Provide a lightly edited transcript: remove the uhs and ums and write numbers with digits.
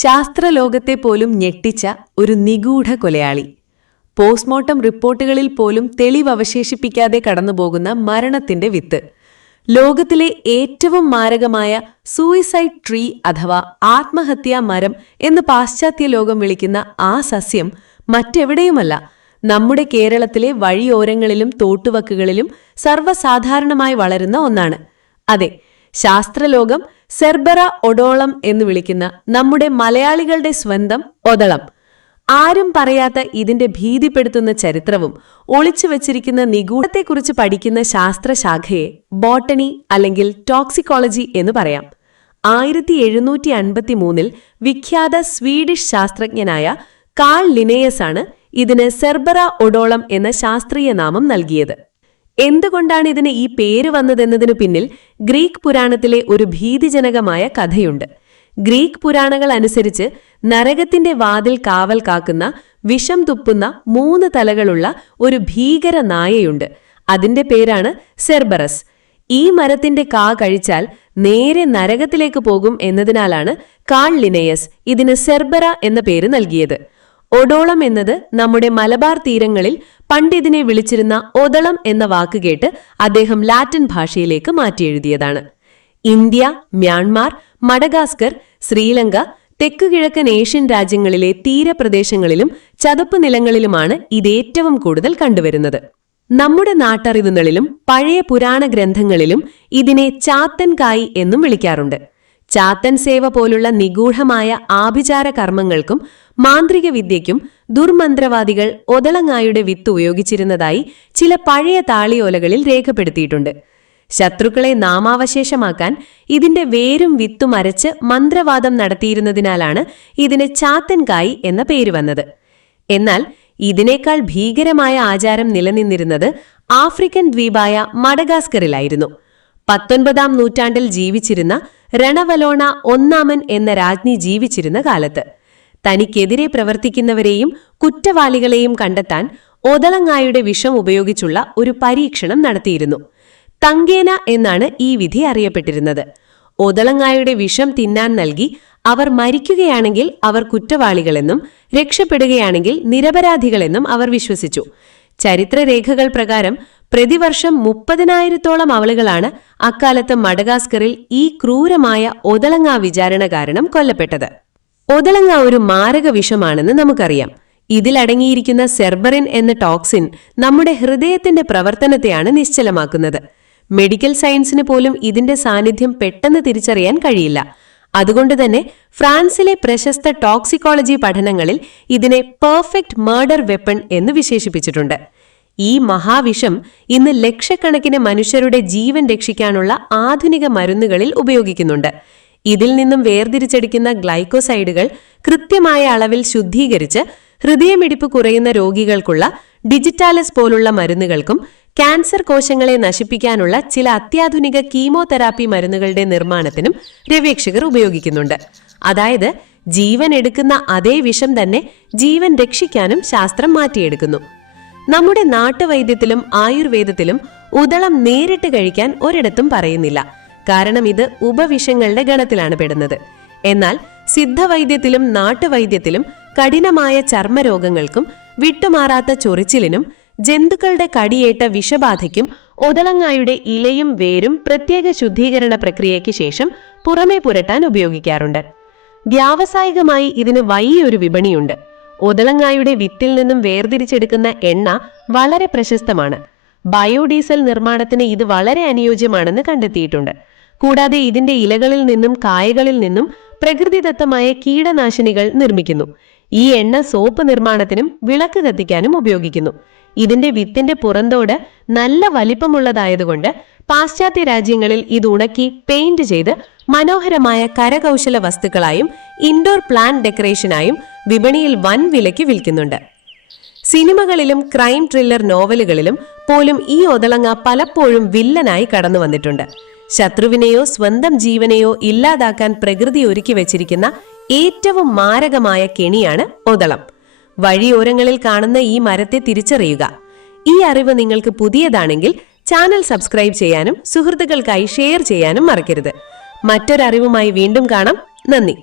ശാസ്ത്രലോകത്തെ പോലും ഞെട്ടിച്ച ഒരു നിഗൂഢ കൊലയാളി. പോസ്റ്റ്മോർട്ടം റിപ്പോർട്ടുകളിൽ പോലും തെളിവവശേഷിപ്പിക്കാതെ കടന്നുപോകുന്ന മരണത്തിന്റെ വിത്ത്. ലോകത്തിലെ ഏറ്റവും മാരകമായ സൂയിസൈഡ് ട്രീ അഥവാ ആത്മഹത്യാ മരം എന്ന് പാശ്ചാത്യ ലോകം വിളിക്കുന്ന ആ സസ്യം മറ്റെവിടെയുമല്ല, നമ്മുടെ കേരളത്തിലെ വഴിയോരങ്ങളിലും തോട്ടുവക്കുകളിലും സർവ്വസാധാരണമായി വളരുന്ന ഒന്നാണ്. അതെ, ശാസ്ത്രലോകം സെർബറ ഒഡോളം എന്ന് വിളിക്കുന്ന നമ്മുടെ മലയാളികളുടെ സ്വന്തം ഒതളം. ആരും പറയാത്ത ഇതിന്റെ ഭീതിപ്പെടുത്തുന്ന ചരിത്രവും ഒളിച്ചുവച്ചിരിക്കുന്ന നിഗൂഢത്തെക്കുറിച്ച് പഠിക്കുന്ന ശാസ്ത്രശാഖയെ ബോട്ടണി അല്ലെങ്കിൽ ടോക്സിക്കോളജി എന്ന് പറയാം. 1753 വിഖ്യാത സ്വീഡിഷ് ശാസ്ത്രജ്ഞനായ കാൾ ലിനേയസ് ആണ് ഇതിന് സെർബറ ഒഡോളം എന്ന ശാസ്ത്രീയ നാമം നൽകിയത്. എന്തുകൊണ്ടാണ് ഇതിന് ഈ പേര് വന്നതെന്നതിനു പിന്നിൽ ഗ്രീക്ക് പുരാണത്തിലെ ഒരു ഭീതിജനകമായ കഥയുണ്ട്. ഗ്രീക്ക് പുരാണങ്ങൾ അനുസരിച്ച് നരകത്തിന്റെ വാതിൽ കാവൽ കാക്കുന്ന വിഷം തുപ്പുന്ന 3 തലകളുള്ള ഒരു ഭീകര നായയുണ്ട്. അതിന്റെ പേരാണ് സെർബറസ്. ഈ മരത്തിന്റെ കാ കഴിച്ചാൽ നേരെ നരകത്തിലേക്ക് പോകും എന്നതിനാലാണ് കാൾ ലിനേയസ് ഇതിന് സെർബറ എന്ന പേര് നൽകിയത്. ഒഡോളം എന്നത് നമ്മുടെ മലബാർ തീരങ്ങളിൽ പണ്ടിതിനെ വിളിച്ചിരുന്ന ഒതളം എന്ന വാക്കുകേട്ട് അദ്ദേഹം ലാറ്റിൻ ഭാഷയിലേക്ക് മാറ്റിയെഴുതിയതാണ്. ഇന്ത്യ, മ്യാൻമാർ, മഡഗാസ്കർ, ശ്രീലങ്ക, തെക്കുകിഴക്കൻ ഏഷ്യൻ രാജ്യങ്ങളിലെ തീരപ്രദേശങ്ങളിലും ചതുപ്പ് നിലങ്ങളിലുമാണ് ഇതേറ്റവും കൂടുതൽ കണ്ടുവരുന്നത്. നമ്മുടെ നാട്ടറിവുകളിലും പഴയ പുരാണ ഗ്രന്ഥങ്ങളിലും ഇതിനെ ചാത്തൻ കായ് എന്നും വിളിക്കാറുണ്ട്. ചാത്തൻ സേവ പോലുള്ള നിഗൂഢമായ ആഭിചാര കർമ്മങ്ങൾക്കും മാന്ത്രിക വിദ്യയ്ക്കും ദുർമന്ത്രവാദികൾ ഒതളങ്ങായുടെ വിത്ത് ഉപയോഗിച്ചിരുന്നതായി ചില പഴയ താളിയോലകളിൽ രേഖപ്പെടുത്തിയിട്ടുണ്ട്. ശത്രുക്കളെ നാമാവശേഷമാക്കാൻ ഇതിന്റെ വേരും വിത്തും അരച്ച് മന്ത്രവാദം നടത്തിയിരുന്നതിനാലാണ് ഇതിന് ചാത്തൻകായ് എന്ന പേര് വന്നത്. എന്നാൽ ഇതിനേക്കാൾ ഭീകരമായ ആചാരം നിലനിന്നിരുന്നത് ആഫ്രിക്കൻ ദ്വീപായ മഡഗാസ്കറിലായിരുന്നു. 19-ാം നൂറ്റാണ്ടിൽ ജീവിച്ചിരുന്ന രണവലോണ ഒന്നാമൻ എന്ന രാജ്ഞി ജീവിച്ചിരുന്ന കാലത്ത് തനിക്കെതിരെ പ്രവർത്തിക്കുന്നവരെയും കുറ്റവാളികളെയും കണ്ടെത്താൻ ഒതളങ്ങായുടെ വിഷം ഉപയോഗിച്ചുള്ള ഒരു പരീക്ഷണം നടത്തിയിരുന്നു. തങ്കേന എന്നാണ് ഈ വിധി അറിയപ്പെട്ടിരുന്നത്. ഒതളങ്ങായുടെ വിഷം തിന്നാൻ നൽകി അവർ മരിക്കുകയാണെങ്കിൽ അവർ കുറ്റവാളികളെന്നും രക്ഷപ്പെടുകയാണെങ്കിൽ നിരപരാധികളെന്നും അവർ വിശ്വസിച്ചു. ചരിത്രരേഖകൾ പ്രകാരം പ്രതിവർഷം 30,000-ഓളം ആളുകളാണ് അക്കാലത്ത് മഡഗാസ്കറിൽ ഈ ക്രൂരമായ ഒതളങ്ങാ വിചാരണ കാരണം കൊല്ലപ്പെട്ടത്. ഒതളങ്ങ ഒരു മാരക വിഷമാണെന്ന് നമുക്കറിയാം. ഇതിലടങ്ങിയിരിക്കുന്ന സെർബറിൻ എന്ന ടോക്സിൻ നമ്മുടെ ഹൃദയത്തിന്റെ പ്രവർത്തനത്തെയാണ് നിശ്ചലമാക്കുന്നത്. മെഡിക്കൽ സയൻസിന് പോലും ഇതിന്റെ സാന്നിധ്യം പെട്ടെന്ന് തിരിച്ചറിയാൻ കഴിയില്ല. അതുകൊണ്ടുതന്നെ ഫ്രാൻസിലെ പ്രശസ്ത ടോക്സിക്കോളജി പഠനങ്ങളിൽ ഇതിനെ പെർഫെക്റ്റ് മർഡർ വെപ്പൺ എന്ന് വിശേഷിപ്പിച്ചിട്ടുണ്ട്. ഈ മഹാവിഷം ഇന്ന് ലക്ഷക്കണക്കിന് മനുഷ്യരുടെ ജീവൻ രക്ഷിക്കാനുള്ള ആധുനിക മരുന്നുകളിൽ ഉപയോഗിക്കുന്നുണ്ട്. ഇതിൽ നിന്നും വേർതിരിച്ചെടുക്കുന്ന ഗ്ലൈക്കോസൈഡുകൾ കൃത്യമായ അളവിൽ ശുദ്ധീകരിച്ച് ഹൃദയമിടിപ്പ് കുറയുന്ന രോഗികൾക്കുള്ള ഡിജിറ്റാലിസ് പോലുള്ള മരുന്നുകൾക്കും ക്യാൻസർ കോശങ്ങളെ നശിപ്പിക്കാനുള്ള ചില അത്യാധുനിക കീമോതെറാപ്പി മരുന്നുകളുടെ നിർമ്മാണത്തിനും ഗവേഷകർ ഉപയോഗിക്കുന്നുണ്ട്. അതായത് ജീവൻ എടുക്കുന്ന അതേ വിഷം തന്നെ ജീവൻ രക്ഷിക്കാനും ശാസ്ത്രം മാറ്റിയെടുക്കുന്നു. നമ്മുടെ നാട്ടുവൈദ്യത്തിലും ആയുർവേദത്തിലും ഉതളം നേരിട്ട് കഴിക്കാൻ ഒരിടത്തും പറയുന്നില്ല. കാരണം ഇത് ഉപവിഷങ്ങളുടെ ഗണത്തിലാണ് പെടുന്നത്. എന്നാൽ സിദ്ധവൈദ്യത്തിലും നാട്ടുവൈദ്യത്തിലും കഠിനമായ ചർമ്മരോഗങ്ങൾക്കും വിട്ടുമാറാത്ത ചൊറിച്ചിലിനും ജന്തുക്കളുടെ കടിയേറ്റ വിഷബാധയ്ക്കും ഒതളങ്ങായുടെ ഇലയും വേരും പ്രത്യേക ശുദ്ധീകരണ പ്രക്രിയയ്ക്ക് ശേഷം പുറമേ പുരട്ടാൻ ഉപയോഗിക്കാറുണ്ട്. വ്യാവസായികമായി ഇതിന് വലിയൊരു വിപണിയുണ്ട്. ഒതളങ്ങായുടെ വിത്തിൽ നിന്നും വേർതിരിച്ചെടുക്കുന്ന എണ്ണ വളരെ പ്രശസ്തമാണ്. ബയോഡീസൽ നിർമ്മാണത്തിന് ഇത് വളരെ അനുയോജ്യമാണെന്ന് കണ്ടെത്തിയിട്ടുണ്ട്. കൂടാതെ ഇതിന്റെ ഇലകളിൽ നിന്നും കായകളിൽ നിന്നും പ്രകൃതിദത്തമായ കീടനാശിനികൾ നിർമ്മിക്കുന്നു. ഈ എണ്ണ സോപ്പ് നിർമ്മാണത്തിനും വിളക്ക് കത്തിക്കാനും ഉപയോഗിക്കുന്നു. ഇതിന്റെ വിത്തിന്റെ പുറന്തോട് നല്ല വലിപ്പമുള്ളതായതുകൊണ്ട് പാശ്ചാത്യ രാജ്യങ്ങളിൽ ഇത് ഉണക്കി പെയിന്റ് ചെയ്ത് മനോഹരമായ കരകൗശല വസ്തുക്കളായും ഇൻഡോർ പ്ലാന്റ് ഡെക്കറേഷനായും വിപണിയിൽ വൻ വിലയ്ക്ക് വിൽക്കുന്നുണ്ട്. സിനിമകളിലും ക്രൈം ത്രില്ലർ നോവലുകളിലും പോലും ഈ ഒതളങ്ങ പലപ്പോഴും വില്ലനായി കടന്നു വന്നിട്ടുണ്ട്. ശത്രുവിനെയോ സ്വന്തം ജീവനെയോ ഇല്ലാതാക്കാൻ പ്രകൃതി ഒരുക്കി വെച്ചിരിക്കുന്ന ഏറ്റവും മാരകമായ കെണിയാണ് ഒതളം. വഴിയോരങ്ങളിൽ കാണുന്ന ഈ മരത്തെ തിരിച്ചറിയുക. ഈ അറിവ് നിങ്ങൾക്ക് പുതിയതാണെങ്കിൽ ചാനൽ സബ്സ്ക്രൈബ് ചെയ്യാനും സുഹൃത്തുക്കൾക്കായി ഷെയർ ചെയ്യാനും മറക്കരുത്. മറ്റൊരറിവുമായി വീണ്ടും കാണാം. നന്ദി.